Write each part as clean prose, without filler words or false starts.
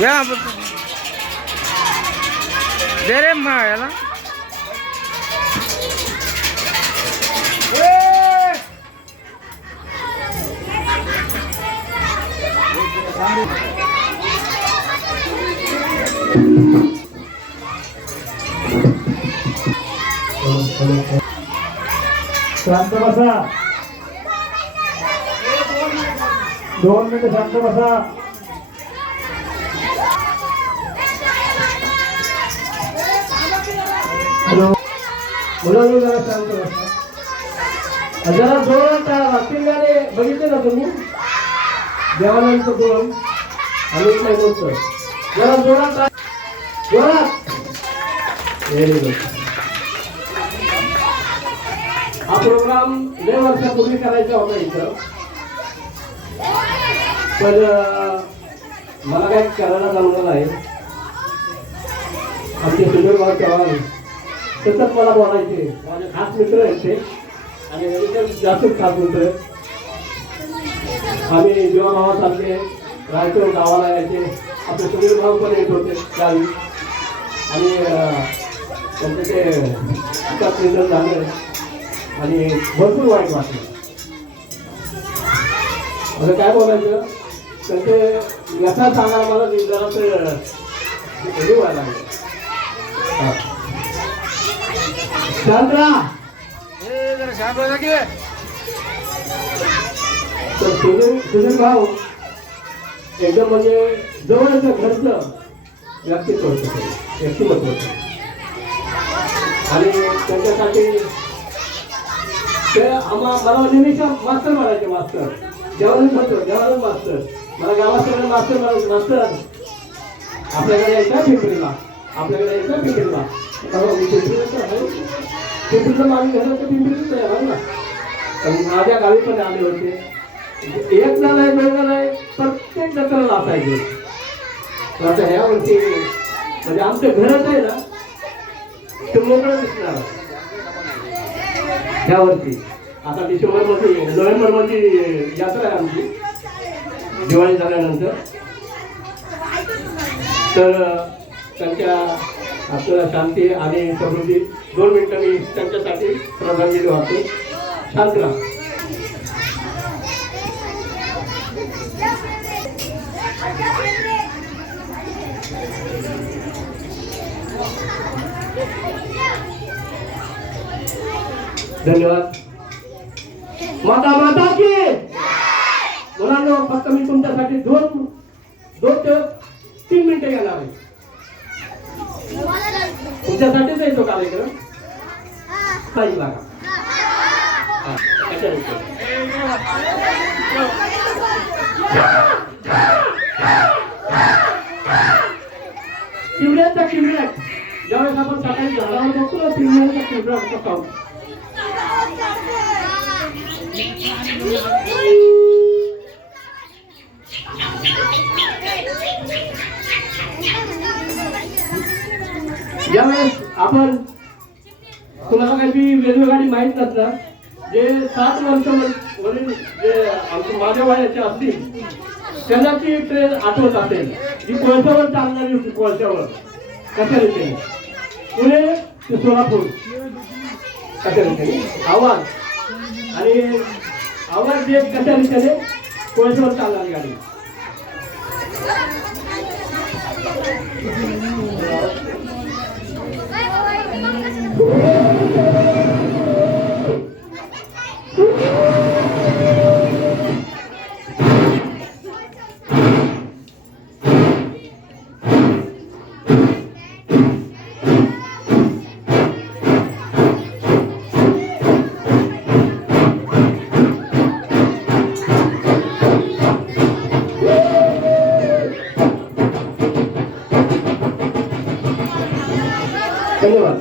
या दे रे याला शांत बसा 2 मिनिट शांत बसा हॅलो मुलांनी जरा शांत बसा जरा जोरात वाचील गाणे बघितले ना तुम्ही देवानंद बोलून आम्ही काय बोलतो जरा जोरात जोरात व्हेरी गुड हा प्रोग्राम लय वर्षापूर्वी करायचा होता इथं पण मला काही करायला जमलं नाही आमचे सुनील भाऊ चव्हाण सतत मला बोलायचे माझे खास मित्र आहेत ते आणि एकदम जास्त खास मित्र आम्ही जेव्हा भावासारखे राहायचो गावाला यायचे आपले सुनील भाऊ पण येत होते गावी आणि त्यांचं ते निधन झालं आणि भरपूर वाईट वाटलं मला काय बोलायचं तर ते व्यथा सांगायला मला जरा हे व्हायला लागलं तर सुनील भाऊ एकदम म्हणजे जवळचं घरचं व्यक्तिमत्व होतं आणि त्यांच्यासाठी ते मला नेहमीच्या मास्तर म्हणायचे मास्तर जेवणच मास्तर मला गावात सगळं मास्तर म्हणायचे मास्तर आपल्याकडे यायचा पिंपरीला पिंपरीचं माझ्या घराचं पिंपरीच आहे ना माझ्या गावी पण आले होते एक जण आहे 2 जण आहे प्रत्येक जत्राला असायचे आता ह्या वर्षी म्हणजे आमचं घरच आहे ना ते मोकळं दिसणार ह्या वर्षी आता नोव्हेंबर मध्ये यात्रा आहे आमची दिवाळी झाल्यानंतर तर त्यांच्या आपल्याला शांती आणि समृद्धी 2 मिनिटं मी त्यांच्यासाठी श्रद्धांजली वाहतो शांत राहा धन्यवाद माता की मुलांना फक्त मी तुमच्यासाठी 2 ते 3 मिनिटं घेणार आहे तुमच्यासाठीच आहे तो कार्यक्रम पाहिजे लागा चिमण्याचा चिमण्यात ज्यावेळेस आपण सकाळी झाडावर बघतो ना चिमण्याचा चिमण्यात कसा ज्यावेळेस आपण कुणाला काही वेगवेगळी माहीत नसणार जे 7 वर्षावरील जे माझ्या वयाचे असतील त्यांना ती ट्रेन आठवत असेल जी कोळशावर चालणारी होती कोळशावर कशा रीतीने पुणे ते सोलापूर कशा रीतीने आवाज आणि आवाज जे कशा रीतीने कोळशावर चालणारी गाडी धन्यवाद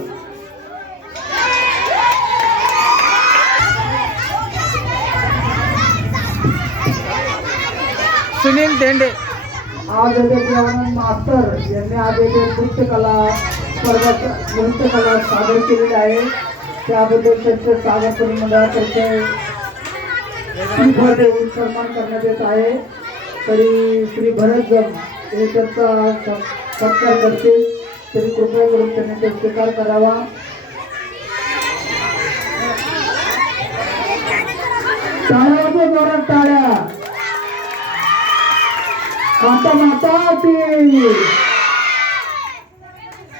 सुनील देंडे आज देवानंद मास्तर यांनी आज नृत्यकला सादर केलेली आहे त्याबद्दल त्यांचे सादर मंडळातर्फे सन्मान करण्यात येत आहे तरी श्री भरत हे त्यांचा सत्कार करते तरी कृपया करून त्यांनी तो स्वीकार करावा. टाळ्या वाजवा जोरात टाळ्या. माता माता की